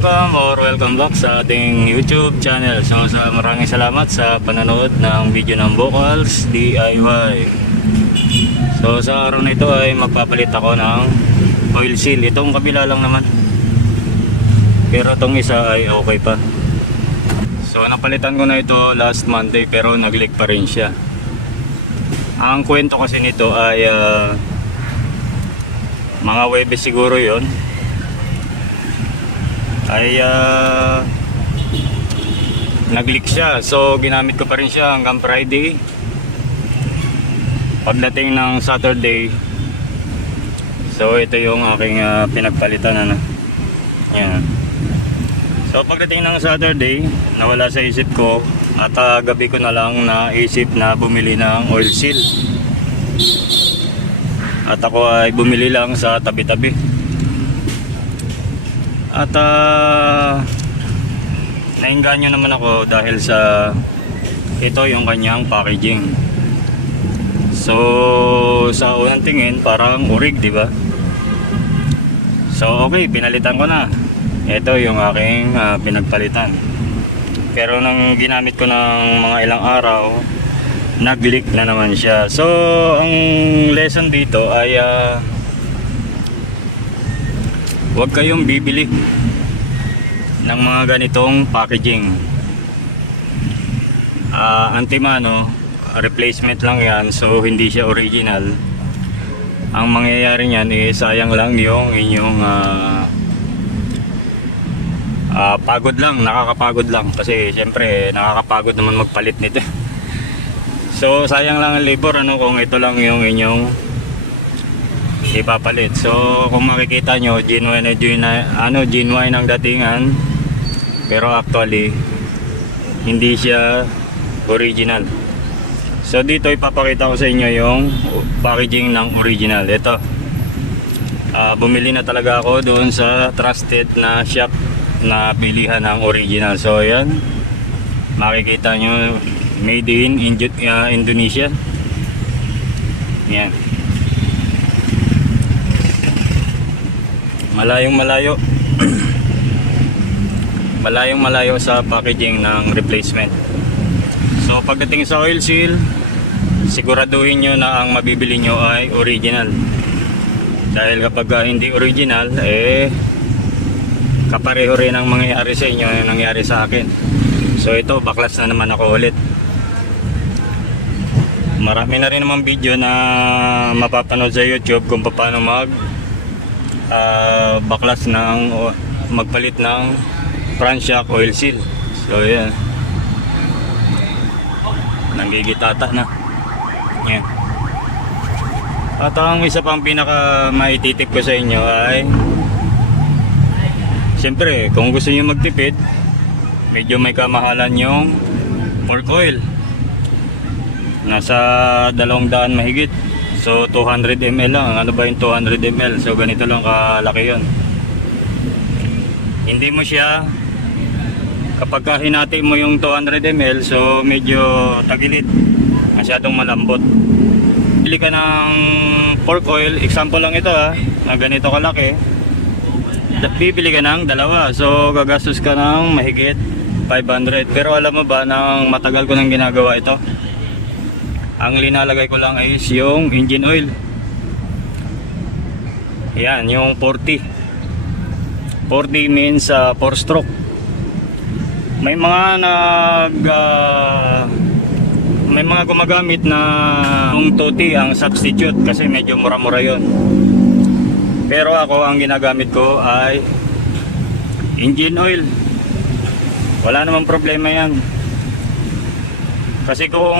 welcome back sa ating YouTube channel. So maraming salamat sa panonood ng video ng Vocals DIY. So sa araw na ito ay magpapalit ako ng oil seal. Itong kabila lang naman, pero itong isa ay okay pa. So napalitan ko na ito last Monday, pero nag-leak pa rin siya. Ang kwento kasi nito ay mga Webes siguro yon, ay nag-leak siya. So ginamit ko pa rin siya hanggang Friday. Pagdating ng Saturday, so ito yung aking pinagpalitan, yan. So pagdating ng Saturday, nawala sa isip ko, at gabi ko na lang naisip na bumili ng oil seal. At ako ay bumili lang sa tabi-tabi. At nainganyo naman ako dahil sa ito yung kanyang packaging. So sa unang tingin parang urig, di ba? So okay, pinalitan ko na. Ito yung aking pinagpalitan. Pero nang ginamit ko ng mga ilang araw, nag-leak na naman siya. So ang lesson dito ay huwag kayong bibili ng mga ganitong packaging. Antimano, replacement lang yan, so hindi siya original. Ang mangyayari niyan is sayang lang yung inyong pagod lang, nakakapagod lang. Kasi syempre nakakapagod naman magpalit nito. So sayang lang ang labor kung ito lang yung inyong ipapalit. So kung makikita nyo, genuine ang datingan, pero actually hindi siya original. So dito ipapakita ko sa inyo yung packaging ng original. Ito, bumili na talaga ako doon sa trusted na shop na bilihan ng original. So yan, makikita nyo, made in Indonesia. Yan, malayong malayo sa packaging ng replacement. So pagdating sa oil seal, siguraduhin nyo na ang mabibili nyo ay original. Dahil kapag hindi original, kapareho rin ang mangyayari sa inyo yung nangyari sa akin. So ito, baklas na naman ako ulit. Marami na rin naman video na mapapanood sa YouTube kung paano baklas ng magpalit ng front shock oil seal. So yan, nanggigitata na yan. At ang isa pang pinaka maititip ko sa inyo ay, siyempre kung gusto niyo magtipid, medyo may kamahalan yung pork oil. Nasa 200 mahigit. So 200 ml lang. Ano ba yung 200 ml? So ganito lang kalaki yun. Hindi mo siya, kapag hinati mo yung 200 ml, so medyo tagilid, masyadong malambot. Bili ka ng pork oil, example lang ito na ganito kalaki, bibili ka ng dalawa, so gagastos ka ng mahigit 500. Pero alam mo ba, nang matagal ko nang ginagawa ito, ang linalagay ko lang is yung engine oil. Yan, yung 40 means 4 stroke. May mga gumagamit na yung 20 ang substitute kasi medyo mura-mura yon. Pero ako, ang ginagamit ko ay engine oil. Wala namang problema yan. Kasi kung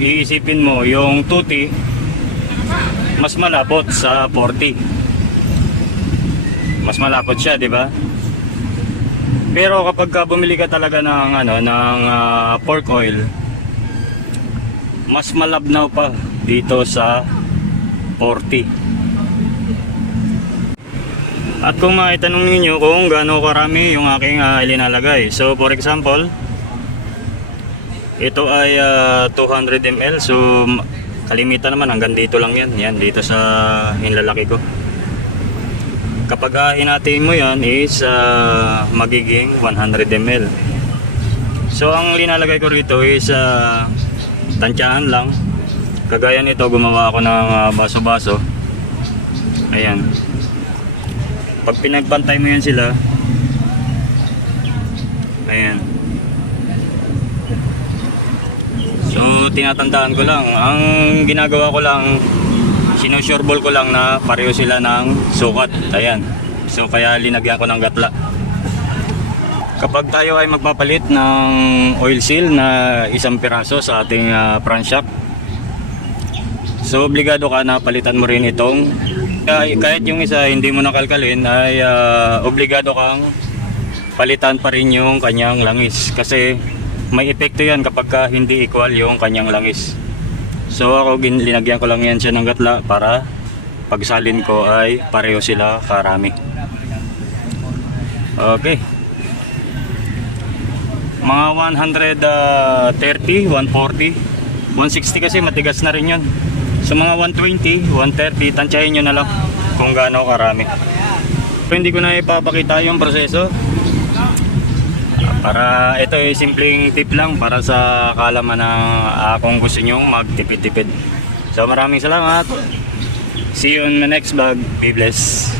iisipin mo, yung 20 mas malapot sa 40. Mas malapot siya, di ba? Pero kapag bumili ka talaga ng pork oil, mas malabnaw pa dito sa 40. At kung maitanong niyo kung gaano karami yung aking ilinalagay. So for example, ito ay 200 ml. So kalimitan naman hanggang dito lang yan. Yan, dito sa hinlalaki ko. Kapag hinatiin mo yan is magiging 100 ml. So ang linalagay ko rito is tansyahan lang. Kagaya nito, gumawa ako ng baso-baso. Ayan. Pag pinagbantay mo yan sila, ayan. So tinatandaan ko lang, ang ginagawa ko lang, sinusureball ko lang na pareho sila ng sukat. Ayan. So kaya linagyan ko ng gatla. Kapag tayo ay magpapalit ng oil seal na isang piraso sa ating front shock, so obligado ka na palitan mo rin itong, kahit yung isa hindi mo nakalkalin, ay obligado kang palitan pa rin yung kanyang langis, kasi may epekto yan kapag hindi equal yung kanyang langis. So ako linagyan ko lang yan siya ng gatla para pagsalin ko ay pareho sila karami. Okay, mga 130, 140, 160 kasi matigas na rin yun. So mga 120, 130, tansyahin nyo na lang kung gaano karami. So, hindi ko na ipapakita yung proseso, para ito ay simpleng tip lang para sa kalaman na kung gusto nyo magtipid-tipid. So maraming salamat. See you on the next vlog. Be blessed.